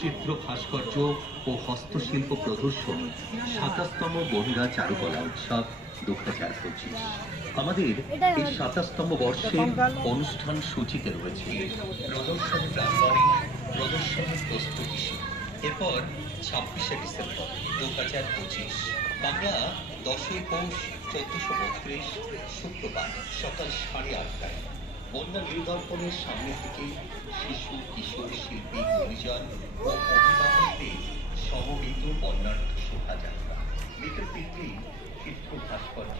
চিত্র ভাস্কর্য ও হস্তশিল্প প্রদর্শন ২৭তম বনগাঁ চারুকলা উৎসব ২০২৫। আমাদের এই ২৭তম বর্ষের অনুষ্ঠান সূচিতে রয়েছে প্রদর্শনী প্রাঙ্গণে প্রদর্শনীর প্রস্তুতি শিবির। এরপর ২৬শে ডিসেম্বর ২০২৫ বাংলা ১০ই পৌষ ১৪৩২ শুক্রবার সকাল ৮:৩০টায় বন্যা নির্দর্পণের সামনে থেকে শিশু কিশোর শিল্পী গুণীজন ও অভিভাবকদের সমবেত বর্ণাঢ্য শোভাযাত্রা। বিকেল ৩টেই চিত্র ভাস্কর্য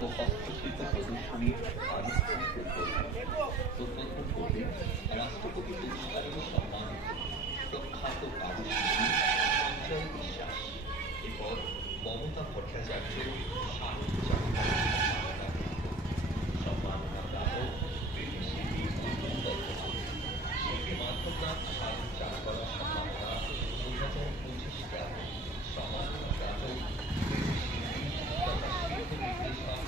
ও হস্তশিল্প প্রদর্শনীর আনুষ্ঠানিক উদ্বোধন করবেন রাষ্ট্রপতি পুরস্কারে সম্মানিত প্রখ্যাত কারুশিল্পী সঞ্জয় বিশ্বাস। এরপর মমতা ভট্টাচার্য সম্মাননা প্রাপক শিল্পী শিল্পী মাধবনাথ সাধু চারুকলা সম্মাননা ২০২৫টা সম্মাননা প্রাপক শিল্পী তথা শিল্প নির্দেশক